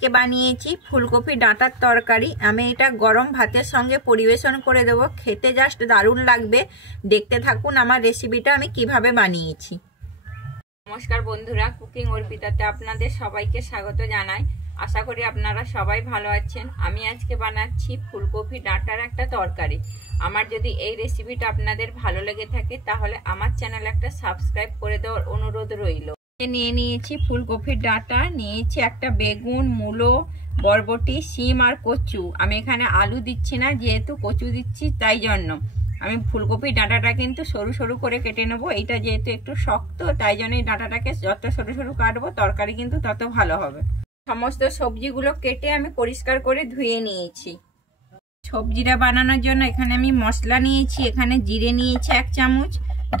কে বানিয়েছি ফুলকপি ডাঁটার তরকারি। আমি এটা গরম ভাতের সঙ্গে পরিবেশন করে দেবো। খেতে জাস্ট দারুণ লাগবে। দেখতে থাকুন আমার রেসিপিটা আমি কিভাবে বানিয়েছি। নমস্কার বন্ধুরা, কুকিং অর্পিতাতে আপনাদের সবাইকে স্বাগত জানাই। আশা করি আপনারা সবাই ভালো আছেন। আমি আজকে বানাচ্ছি ফুলকপি ডাঁটার একটা তরকারি। আমার যদি এই রেসিপিটা আপনাদের ভালো লেগে থাকে তাহলে আমার চ্যানেল একটা সাবস্ক্রাইব করে দেওয়ার অনুরোধ রইল। নিয়ে নিয়েছি ফুলকপির ডাঁটা, নিয়েছি একটা বেগুন, মূলো, বরবটি, শিম আর কচু। আমি এখানে আলু দিচ্ছি না, যেহেতু কচু দিচ্ছি তাই জন্য আমি ফুলকপির ডাঁটাটা কিন্তু সরু সরু করে কেটে নেবো। এইটা যেহেতু একটু শক্ত তাই জন্য এই ডাঁটাটাকে যত সরু সরু কাটবো তরকারি কিন্তু তত ভালো হবে। সমস্ত সবজিগুলো কেটে আমি পরিষ্কার করে ধুয়ে নিয়েছি। সবজিটা বানানোর জন্য এখানে আমি মশলা নিয়েছি। এখানে জিরে নিয়েছি 1 চামচ,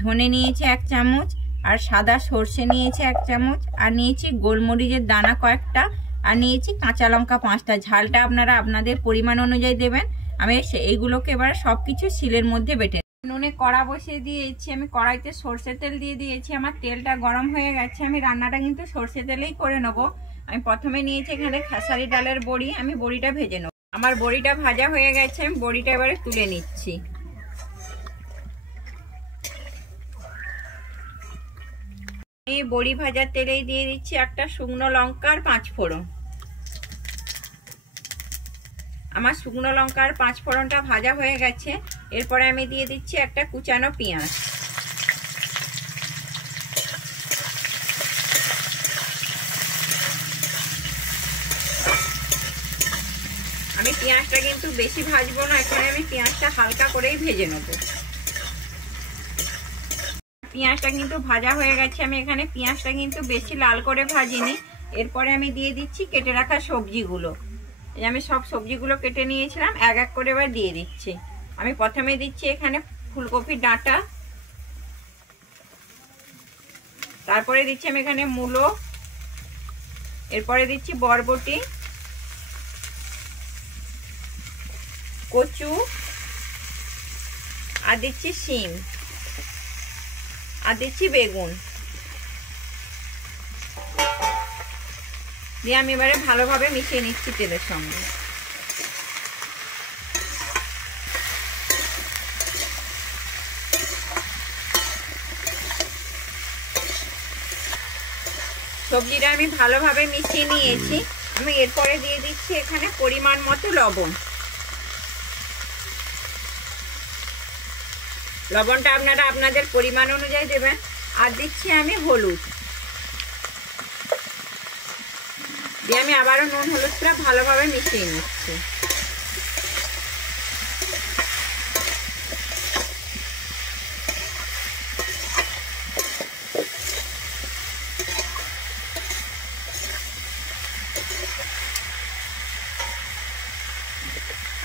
ধনে নিয়েছি 1 চামচ, আর সাদা সর্ষে নিয়েছি 1 চামচ, আর নিয়েছি গোলমরিচের দানা কয়েকটা, আর নিয়েছি কাঁচা লঙ্কা 5টা। ঝালটা আপনারা আপনাদের পরিমাণ অনুযায়ী দেবেন। আমি এইগুলোকে এবার সবকিছু শিলের মধ্যে বেটে নুনে কড়া বসিয়ে দিয়েছি। আমি কড়াইতে সর্ষে তেল দিয়ে দিয়েছি। আমার তেলটা গরম হয়ে গেছে। আমি রান্নাটা কিন্তু সর্ষে তেলেই করে নেবো। আমি প্রথমে নিয়েছি এখানে খেসারি ডালের বড়ি। আমি বড়িটা ভেজে নেবো। আমার বড়িটা ভাজা হয়ে গেছে। আমি বড়িটা এবারে তুলে নিচ্ছি। এই বড়ি ভাজার তেলেই দিয়ে দিচ্ছি একটা শুকনো লঙ্কা আর 5 ফোড়ন। আমার শুকনো লঙ্কা আর 5 ফোড়নটা ভাজা হয়ে গেছে। এরপরে আমি দিয়ে দিচ্ছি একটা কুচানো পেঁয়াজ। আমি পেঁয়াজটা কিন্তু বেশি ভাজবো না, এখানে আমি পেঁয়াজটা হালকা করেই ভেজে নেবো। পেঁয়াজটা কিন্তু ভাজা হয়ে গেছে। আমি এখানে পেঁয়াজটা কিন্তু বেশি লাল করে ভাজিনি। এরপরে আমি দিয়ে দিচ্ছি কেটে রাখা সবজিগুলো। এই আমি সব সবজিগুলো কেটে নিয়েছিলাম, এক এক করে এবার দিয়ে দিচ্ছি। আমি প্রথমে দিচ্ছি এখানে ফুলকপির ডাঁটা, তারপরে দিচ্ছি আমি এখানে মূলো, এরপরে দিচ্ছি বরবটি, কচু, আর দিচ্ছি শিম, আর দিচ্ছি বেগুন দিয়ে আমি এবারে ভালোভাবে মিশিয়ে নিচ্ছি তেলের সঙ্গে। সবজিটা আমি ভালোভাবে মিশিয়ে নিয়েছি। আমি এরপরে দিয়ে দিচ্ছি এখানে পরিমাণ মতো লবণ। লবণটা আপনারা আপনাদের পরিমাণ অনুযায়ী দেবেন। আর দিচ্ছি আমি হলুদ দিয়ে আমি আবারও নুন হলুদটা ভালোভাবে মিশিয়ে নিচ্ছি।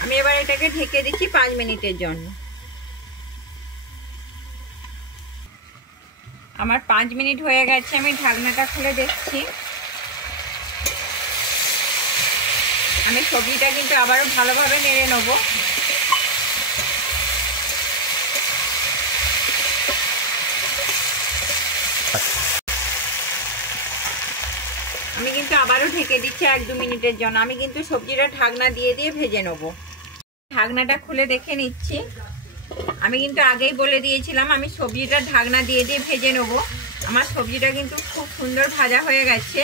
আমি এবার এটাকে ঢেকে দিচ্ছি 5 মিনিটের জন্য। আমার 5 মিনিট হয়ে গেছে। আমি ঢাকনাটা খুলে দেখছি। আমি সবজিটা কিন্তু আবারও ভালোভাবে নেড়ে নেব। আমি কিন্তু আবারও ঢেকে দিচ্ছি 1-2 মিনিটের জন্য। আমি কিন্তু সবজিটা ঢাকনা দিয়ে দিয়ে ভেজে নেব। ঢাকনাটা খুলে দেখে নিচ্ছি। আমি কিন্তু আগেই বলে দিয়েছিলাম আমি সবজিটা ঢাকনা দিয়ে দিয়ে ভেজে নেব। আমার সবজিটা কিন্তু খুব সুন্দর ভাজা হয়ে গেছে।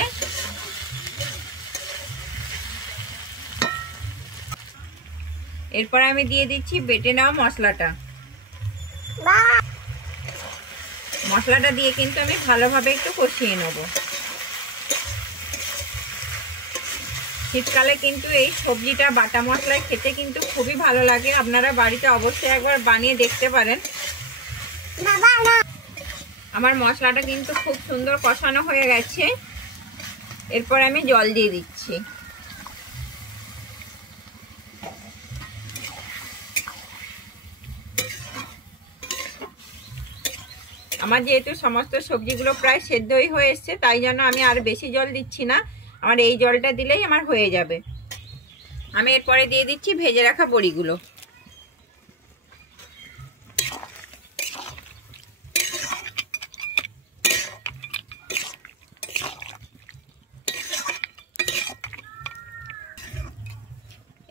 এরপর আমি দিয়ে দিচ্ছি বেটে নেওয়া মশলাটা। মশলাটা দিয়ে কিন্তু আমি ভালোভাবে একটু কষিয়ে নেব। শীতকালে কিন্তু এই সবজিটা বাটা মশলায় খেতে কিন্তু খুবই ভালো লাগে। আপনারা বাড়িতে অবশ্যই একবার বানিয়ে দেখতে পারেন। আমার মশলাটা কিন্তু খুব সুন্দর কষানো হয়ে গেছে। এরপর আমি জল দিয়ে দিচ্ছি। আমার যেহেতু সমস্ত সবজিগুলো প্রায় সেদ্ধই হয়ে এসছে তাই জন্য আমি আর বেশি জল দিচ্ছি না। আমার এই জলটা দিলেই আমার হয়ে যাবে। আমি এরপরে দিয়ে দিচ্ছি ভেজে রাখা বড়িগুলো।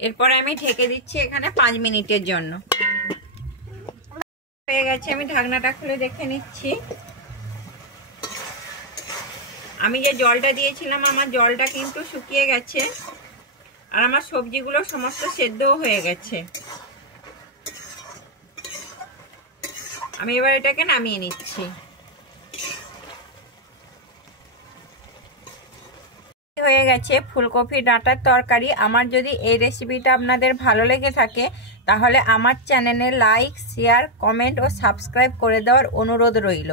এরপরে আমি ঢেকে দিচ্ছি এখানে 5 মিনিটের জন্য। হয়ে গেছে, আমি ঢাকনাটা খুলে দেখে নিচ্ছি। আমি যে জলটা দিয়েছিলাম আমার জলটা কিন্তু শুকিয়ে গেছে, আর আমার সবজিগুলো সমস্ত সেদ্ধও হয়ে গেছে। আমি এবার এটাকে নামিয়ে নিচ্ছি। হয়ে গেছে ফুলকপি ডাঁটার তরকারি। আমার যদি এই রেসিপিটা আপনাদের ভালো লেগে থাকে তাহলে আমার চ্যানেলে লাইক, শেয়ার, কমেন্ট ও সাবস্ক্রাইব করে দেওয়ার অনুরোধ রইল।